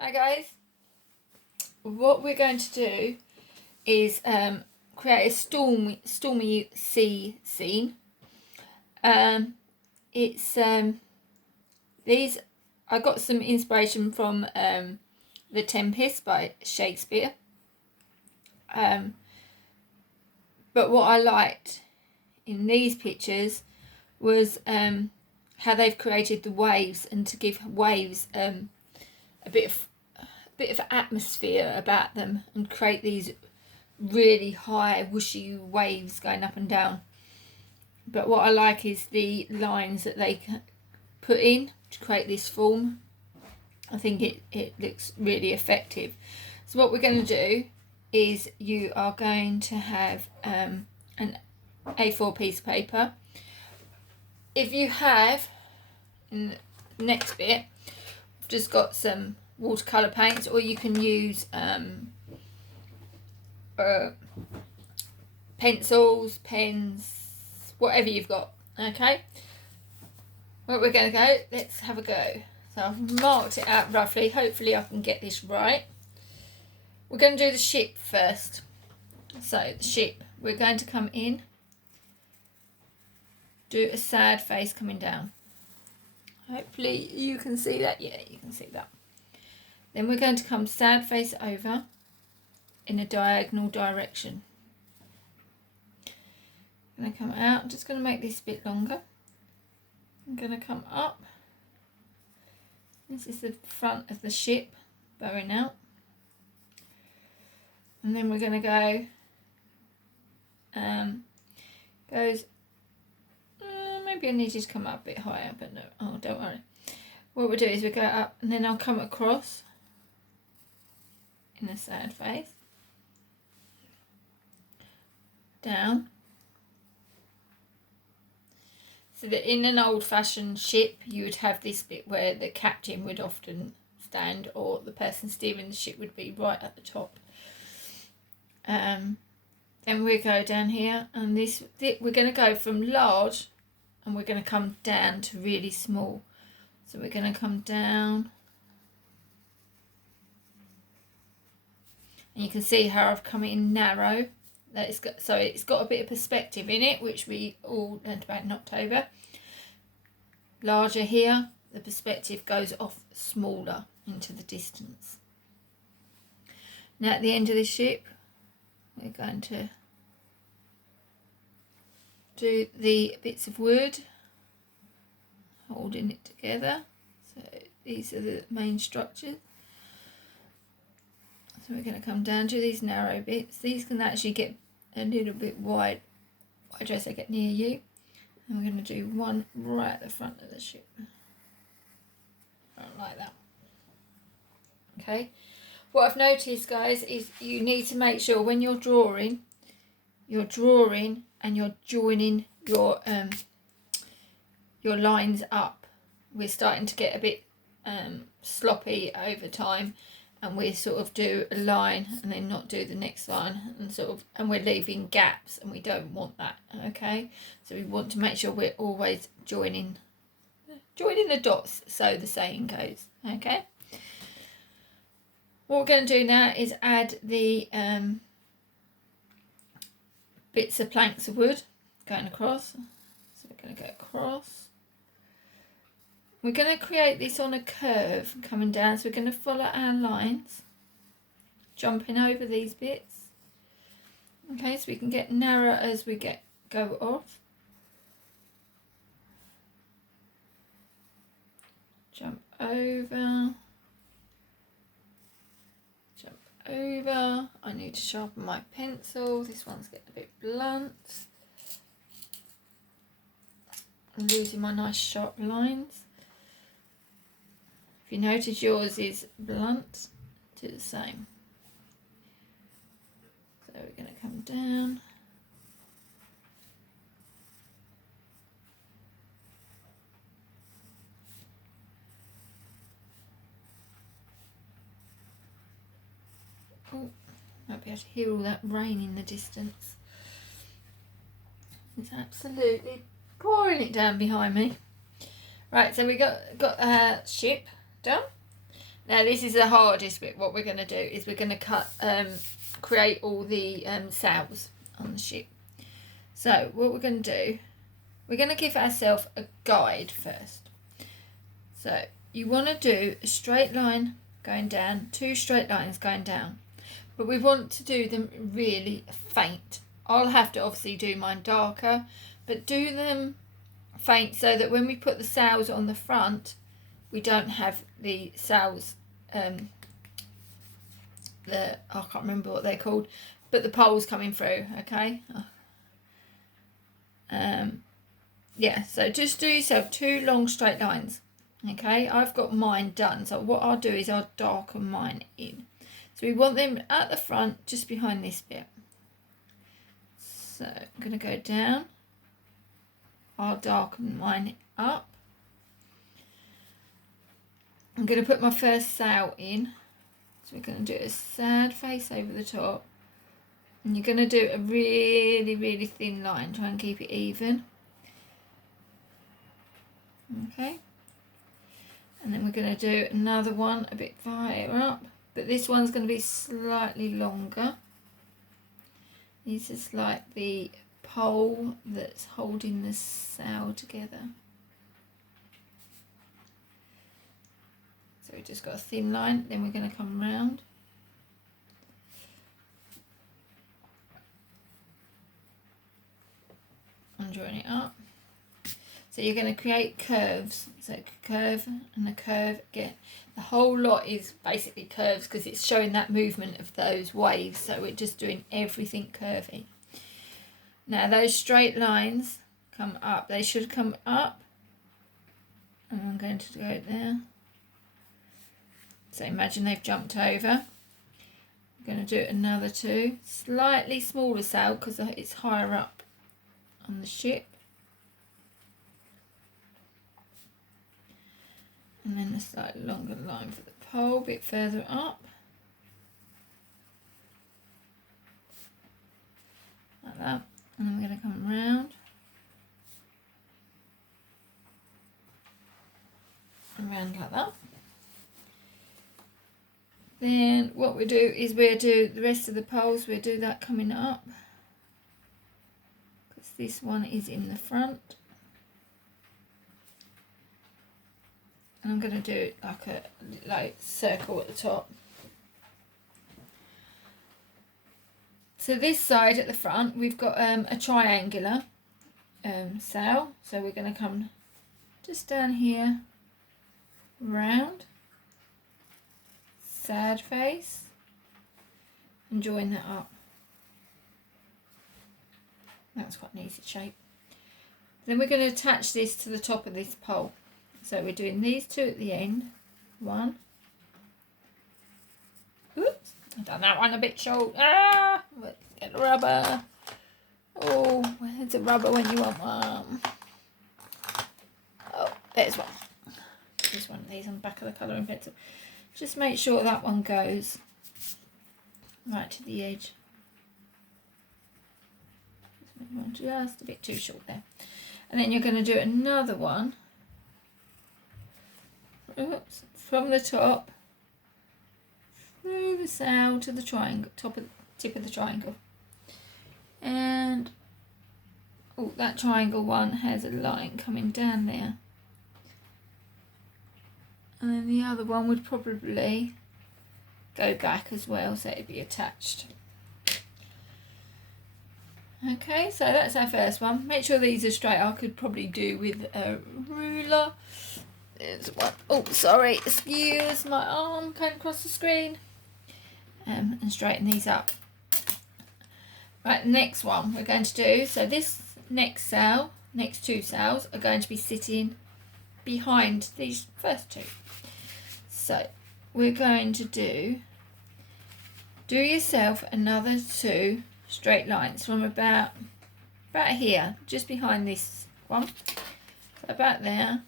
Hi guys, what we're going to do is create a stormy sea scene. It's these I got some inspiration from The Tempest by Shakespeare. But what I liked in these pictures was how they've created the waves, and to give waves a bit of atmosphere about them, and create these really high whooshy waves going up and down. But what I like is the lines that they put in to create this form. I think it looks really effective. So what we're going to do is you are going to have an A4 piece of paper. If you have, in the next bit, I've just got some watercolour paints, or you can use pencils, pens, whatever you've got. Okay, well, we're going to go, let's have a go. So I've marked it out roughly, hopefully I can get this right. We're going to do the ship first. So the ship, we're going to come in, do a sad face coming down. Hopefully you can see that. Yeah, you can see that. Then we're going to come sad face over in a diagonal direction. I'm going to come out. I'm just going to make this a bit longer. I'm going to come up. This is the front of the ship bowing out. And then we're going to go, maybe I need you to come up a bit higher, but no, oh, don't worry. What we'll do is we'll go up, and then I'll come across in a sad face, down. So that in an old-fashioned ship, you would have this bit where the captain would often stand, or the person steering the ship would be right at the top. Then we go down here, and we're going to go from large, and we're going to come down to really small. So we're going to come down, and you can see how I've come in narrow. It's got a bit of perspective in it, which we all learned about in October. Larger here, the perspective goes off smaller into the distance. Now at the end of the ship, we're going to do the bits of wood, holding it together. So these are the main structures. So we're going to come down to these narrow bits. These can actually get a little bit wider as they get near you. And we're going to do one right at the front of the ship. Like that. Okay. What I've noticed, guys, is you need to make sure when you're drawing and you're joining your lines up. We're starting to get a bit sloppy over time, and we sort of do a line and then not do the next line, and we're leaving gaps, and we don't want that. Okay, so we want to make sure we're always joining the dots, so the saying goes. Okay, what we're going to do now is add the bits of planks of wood going across. So we're going to go across. We're going to create this on a curve coming down, so we're going to follow our lines, jumping over these bits. Okay, so we can get narrower as we go off. Jump over. Jump over. I need to sharpen my pencil. This one's getting a bit blunt. I'm losing my nice sharp lines. If you notice yours is blunt, do the same. So we're going to come down. Oh, might be able to hear all that rain in the distance. It's absolutely pouring it down behind me. Right, so we got our ship done. Now this is the hardest bit. What we're going to do is we're going to create all the sails on the ship. So what we're going to do, we're going to give ourselves a guide first. So you want to do a straight line going down, 2 straight lines going down, but we want to do them really faint. I'll have to obviously do mine darker, but do them faint so that when we put the sails on the front, we don't have the sails, I can't remember what they're called, but the poles coming through, okay? Yeah, so just do yourself 2 long straight lines, okay? I've got mine done, so what I'll do is I'll darken mine in. So we want them at the front, just behind this bit. So I'm going to go down. I'll darken mine up. I'm going to put my first sail in. So we're going to do a sad face over the top. And you're going to do a really, really thin line. Try and keep it even. Okay. And then we're going to do another one a bit higher up. But this one's going to be slightly longer. This is like the pole that's holding the sail together. So we've just got a thin line, then we're going to come round. I'm drawing it up. So you're going to create curves. So curve and a curve again. The whole lot is basically curves because it's showing that movement of those waves. So we're just doing everything curvy. Now those straight lines come up. They should come up. And I'm going to go there. So imagine they've jumped over. I'm going to do another 2. Slightly smaller sail because it's higher up on the ship. And then a slightly longer line for the pole, a bit further up. Like that. And I'm going to come round. And round like that. Then what we do is we'll do the rest of the poles, we'll do that coming up. Because this one is in the front. And I'm going to do like a circle at the top. So this side at the front, we've got a triangular sail. So we're going to come just down here, round, sad face, and join that up. That's quite an easy shape. Then we're going to attach this to the top of this pole. So we're doing these 2 at the end. 1. Oops, I've done that one a bit short. Ah, let's get the rubber. Oh, where's the rubber when you want one? Oh, there's one. There's one of these on the back of the colouring pencil. Just make sure that one goes right to the edge. Just a bit too short there. And then you're going to do another one. Oops, from the top through the sail to the triangle, tip of the triangle. And oh, that triangle one has a line coming down there. And then the other one would probably go back as well, so it'd be attached. Okay, so that's our first one. Make sure these are straight. I could probably do with a ruler. There's one. Oh, sorry, excuse my arm came across the screen. And straighten these up. Right, next one we're going to do. So this next sail, next 2 sails are going to be sitting behind these first 2. So we're going to do yourself another 2 straight lines from about here, just behind this one. So about there.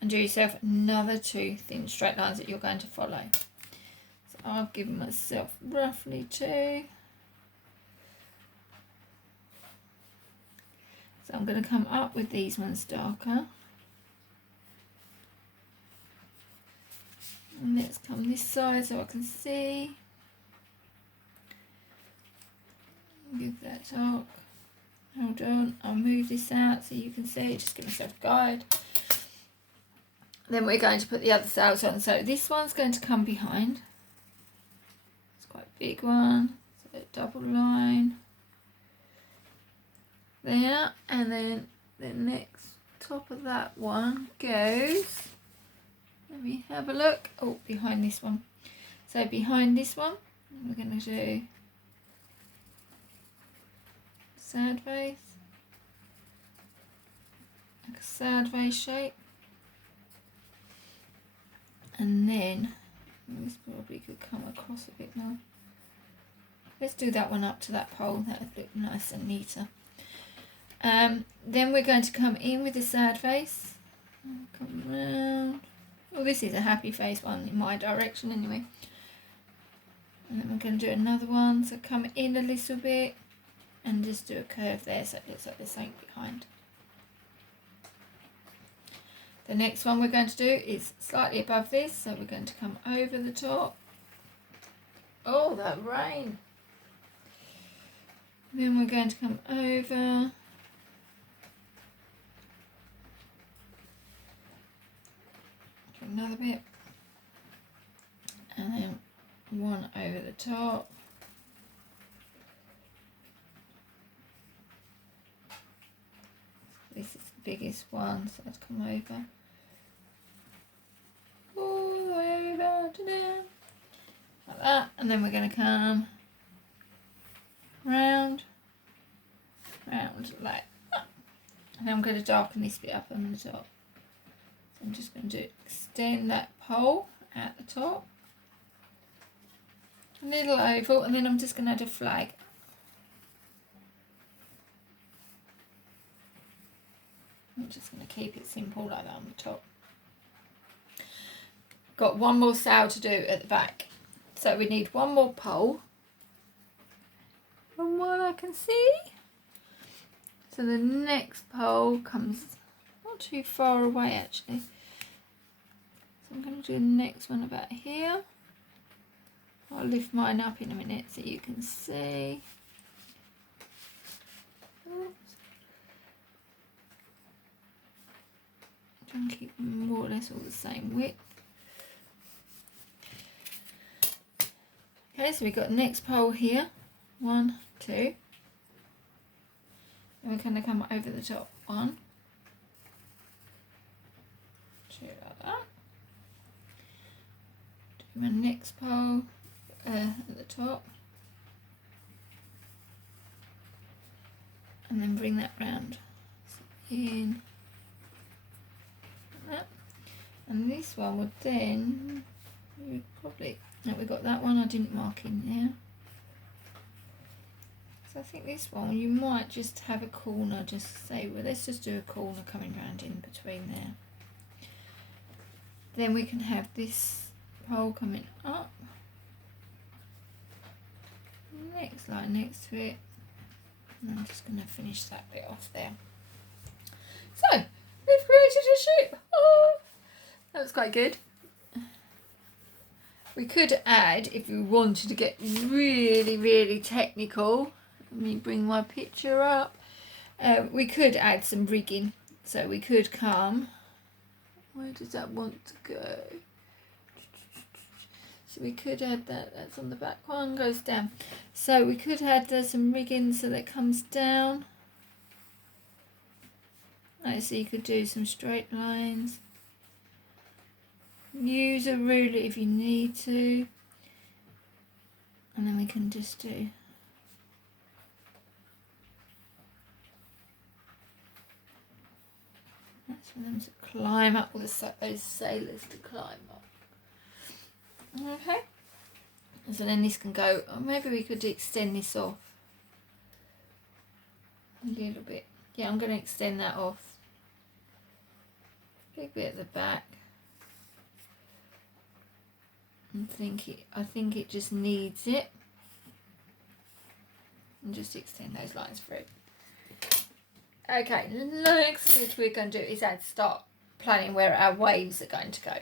And do yourself another 2 thin straight lines that you're going to follow. So I've given myself roughly 2. So I'm going to come up with these ones darker. And let's come this side so I can see. Give that talk. Hold on, I'll move this out so you can see. Just give myself a guide. Then we're going to put the other sails on. So this one's going to come behind. It's quite a big one. So double line there, and then the next top of that one goes. Let me have a look. Oh, behind this one. So behind this one, we're going to do sad vase, like a sad vase shape, and then this probably could come across a bit more. Let's do that one up to that pole. That would look nice and neater. Then we're going to come in with the sad face. Come round. Oh, this is a happy face one in my direction anyway. And then we're going to do another one. So come in a little bit and just do a curve there so it looks like there's something behind. The next one we're going to do is slightly above this. So we're going to come over the top. Oh, that rain. Then we're going to come over. Another bit, and then one over the top, this is the biggest one, so let's come over all the way over to there like that, and then we're going to come round like that, and then I'm going to darken this bit up on the top. I'm just going to extend that pole at the top, a little oval, and then I'm just going to add a flag. I'm just going to keep it simple like that on the top. Got one more sail to do at the back, so we need one more pole from what I can see. So the next pole comes not too far away actually. So I'm going to do the next one about here. I'll lift mine up in a minute so you can see. Oops. Try and keep them more or less all the same width. Okay, so we've got the next pole here. 1, 2. And we're going to come over the top. 1, 2 like that. Do my next pole at the top, and then bring that round in like that. And this one would then probably, no, we got that one I didn't mark in there. So I think this one you might just have a corner, just say, well, let's just do a corner coming round in between there. Then we can have this pole coming up, next line next to it, and I'm just going to finish that bit off there. So we've created a ship. Oh, that was quite good. We could add, if we wanted to get really technical, let me bring my picture up, we could add some rigging. So we could come, where does that want to go? So we could add that, that's on the back one, goes down. So we could add some rigging so that comes down. Right, so you could do some straight lines. Use a ruler if you need to. And then we can just do that's for them to climb up, or those sailors to climb up. Okay, so then this can go, or maybe we could extend this off a little bit. Yeah, I'm going to extend that off. Big bit at the back. I think it just needs it. And just extend those lines through. Okay, next what we're going to do is start planning where our waves are going to go.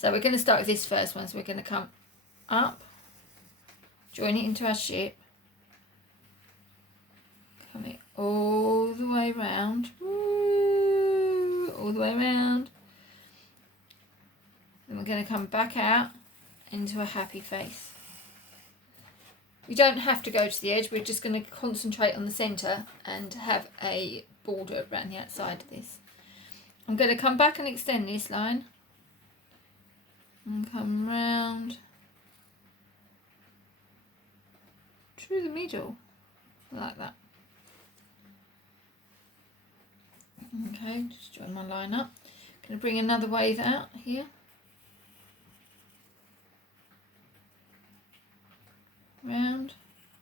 So we're going to start with this first one. So we're going to come up, join it into our ship, coming all the way round, all the way round. Then we're going to come back out into a happy face. You don't have to go to the edge, we're just going to concentrate on the centre and have a border around the outside of this. I'm going to come back and extend this line and come round through the middle like that. Okay, just join my line up. Going to bring another wave out here. Round,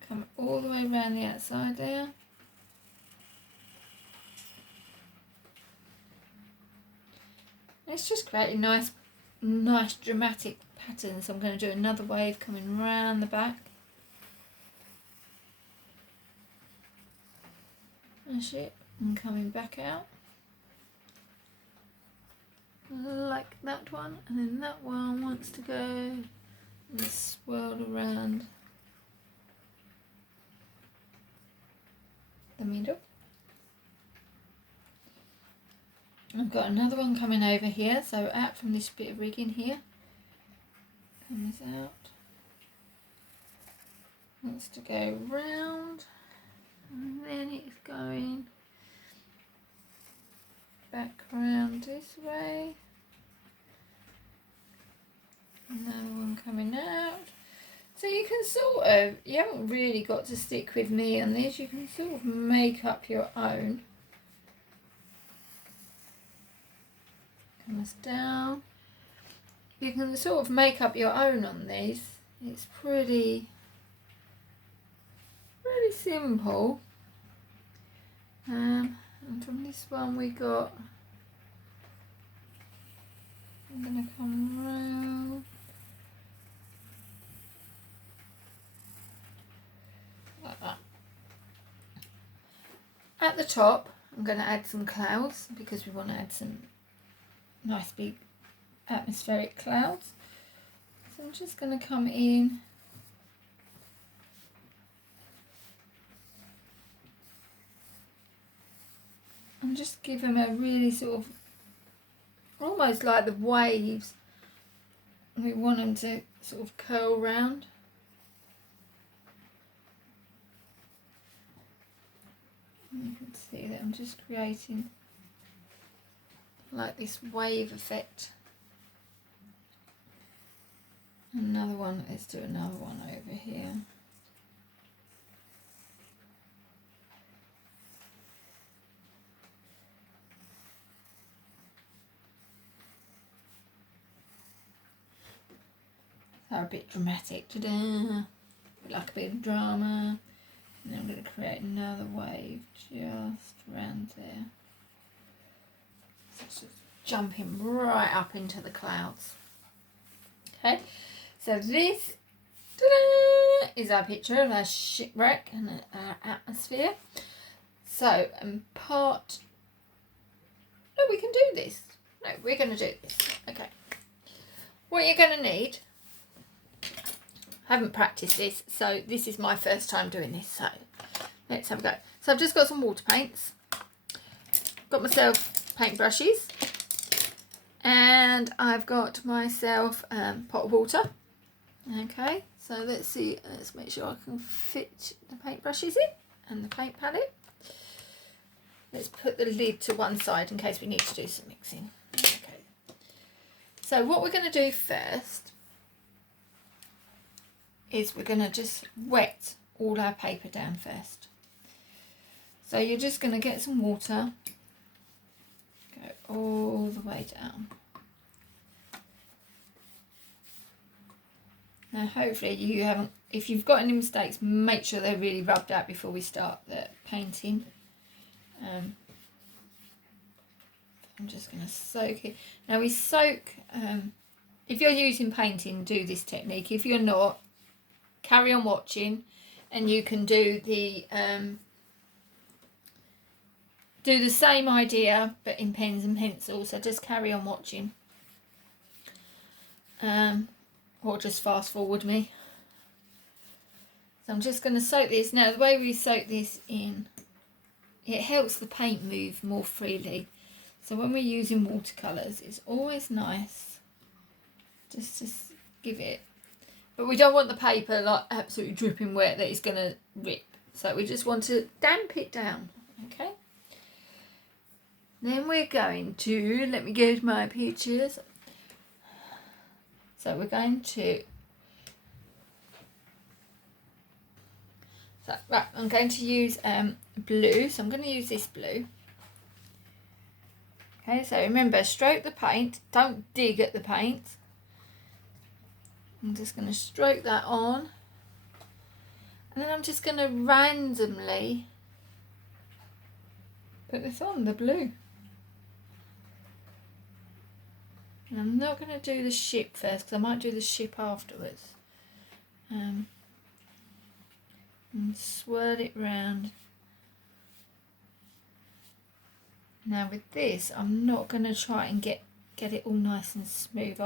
come all the way around the outside there. It's just creating nice dramatic patterns. So I'm going to do another wave coming round the back. That's it, and coming back out. Like that one, and then that one wants to go and swirl around the middle. I've got another one coming over here, so out from this bit of rigging here, comes out, wants to go round, and then it's going back round this way, another one coming out. So you can sort of, you haven't really got to stick with me on this, you can sort of make up your own. Comes down. You can sort of make up your own on these. It's pretty simple. And from this one we got, I'm going to come round. Like that. At the top I'm going to add some clouds because we want to add some nice big atmospheric clouds. So I'm just going to come in and just give them a really sort of, almost like the waves, we want them to sort of curl round. You can see that I'm just creating like this wave effect. Another one, let's do another one over here. They're a bit dramatic today, like a bit of drama. And then I'm going to create another wave just around there. So it's just jumping right up into the clouds. Okay, so this is our picture of our shipwreck and our atmosphere. So, no, we can do this. No, we're going to do this. Okay. What you're going to need, I haven't practiced this, so this is my first time doing this, so let's have a go. So I've just got some water paints, got myself paint brushes, and I've got myself pot of water. Okay, so let's make sure I can fit the paint brushes in and the paint palette. Let's put the lid to one side in case we need to do some mixing. Okay, so what we're going to do first is we're going to just wet all our paper down first. So you're just going to get some water, go all the way down. Now hopefully you haven't, if you've got any mistakes, make sure they're really rubbed out before we start the painting. I'm just going to soak it. Now we soak, if you're using painting, do this technique. If you're not, carry on watching and you can do the same idea but in pens and pencils, so just carry on watching. or just fast forward me. So I'm just going to soak this. Now the way we soak this in, it helps the paint move more freely. So when we're using watercolours, it's always nice just to give it, but we don't want the paper like absolutely dripping wet that it's going to rip. So we just want to damp it down, okay? Then we're going to, let me go to my pictures. So we're going to, right, I'm going to use blue. So I'm going to use this blue. Okay, so remember, stroke the paint. Don't dig at the paint. I'm just going to stroke that on. And then I'm just going to randomly put this on, the blue. And I'm not going to do the ship first because I might do the ship afterwards. And swirl it round. Now with this, I'm not going to try and get it all nice and smooth.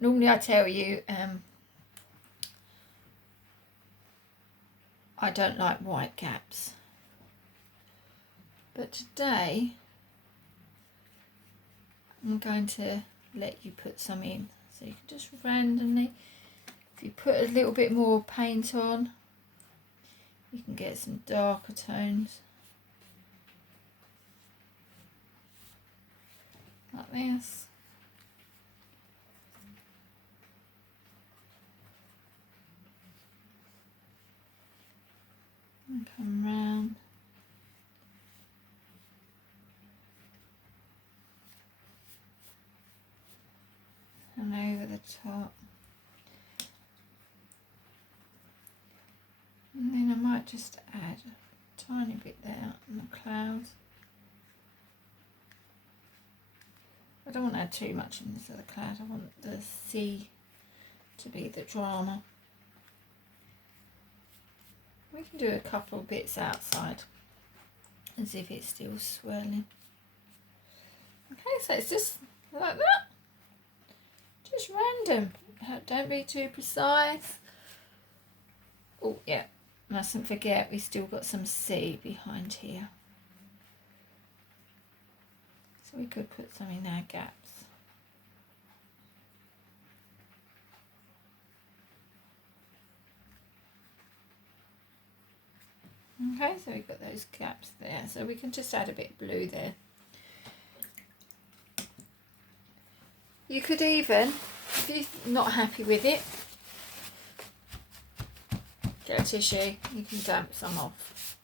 Normally I tell you, I don't like white gaps. But today, I'm going to let you put some in. So you can just randomly, if you put a little bit more paint on, you can get some darker tones. Like this. And come round. And over the top. And then I might just add a tiny bit there on the clouds. I don't want to add too much in this other cloud. I want the sea to be the drama. We can do a couple of bits outside as if it's still swirling. Okay, so it's just like that. Just random. Don't be too precise. Oh yeah, mustn't forget we still got some sea behind here. So we could put some in our gaps. Okay, so we've got those gaps there. So we can just add a bit of blue there. You could even, if you're not happy with it, get a tissue, you can damp some off.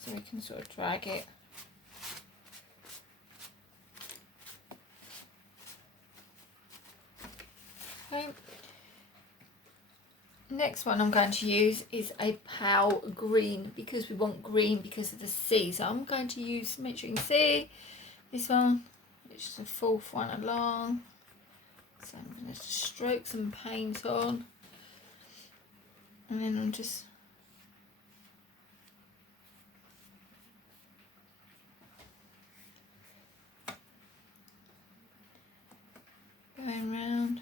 So we can sort of drag it. Okay. Next one I'm going to use is a pale green because we want green because of the sea. So I'm going to use, make sure you can see, this one, which is the fourth one along. So I'm going to stroke some paint on. And then I'm just going round.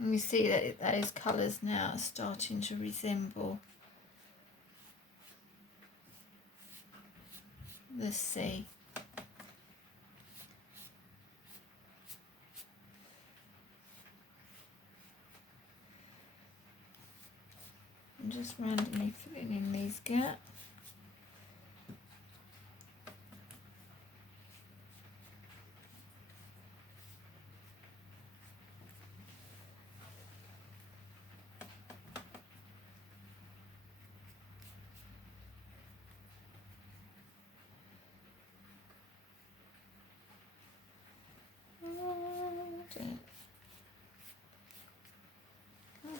And you see that those colours now are starting to resemble the sea. I'm just randomly filling in these gaps.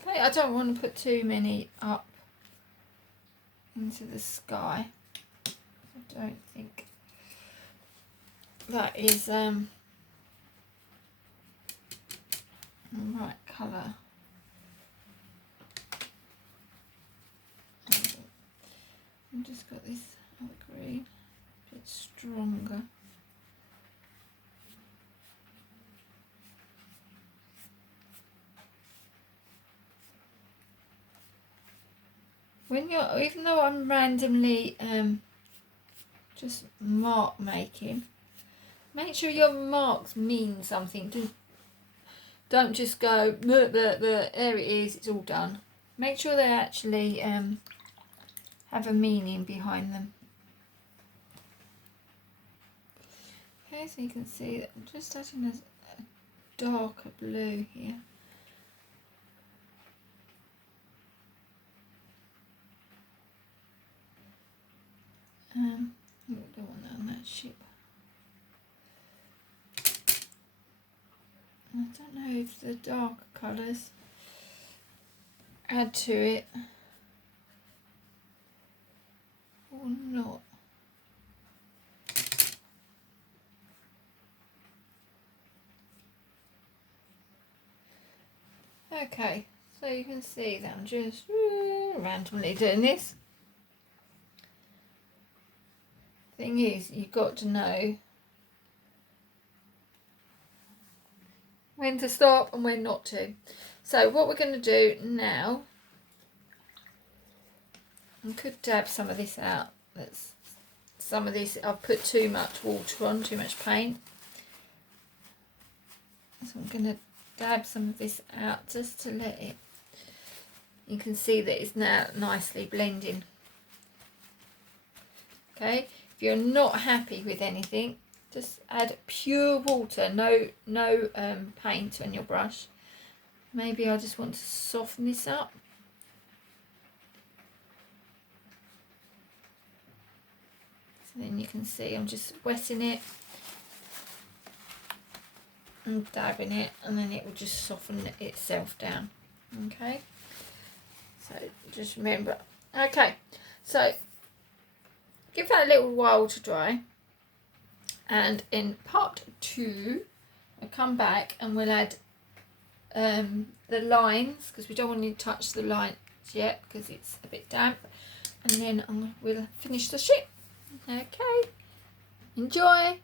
Okay, I don't want to put too many up into the sky. I don't think that is the right colour. I've just got this other green, a bit stronger. When you're, even though I'm randomly just mark making, make sure your marks mean something. Don't just go, there it is, it's all done. Make sure they actually have a meaning behind them. Okay, so you can see that I'm just adding a darker blue here. I don't want that on that ship. I don't know if the darker colours add to it or not. Okay, so you can see that I'm just randomly doing this. Thing is, you've got to know when to stop and when not to. So what we're going to do now, I could dab some of this out. Some of this, I've put too much water on, too much paint. So I'm going to dab some of this out just to let it, you can see that it's now nicely blending. Okay, if you're not happy with anything, just add pure water, no paint on your brush. Maybe I just want to soften this up. So then you can see I'm just wetting it and dabbing it, and then it will just soften itself down. Okay, so just remember. Okay, so give that a little while to dry, and in part 2 I'll come back and we'll add the lines, because we don't want to touch the lines yet because it's a bit damp, and then we'll finish the ship. Okay, enjoy.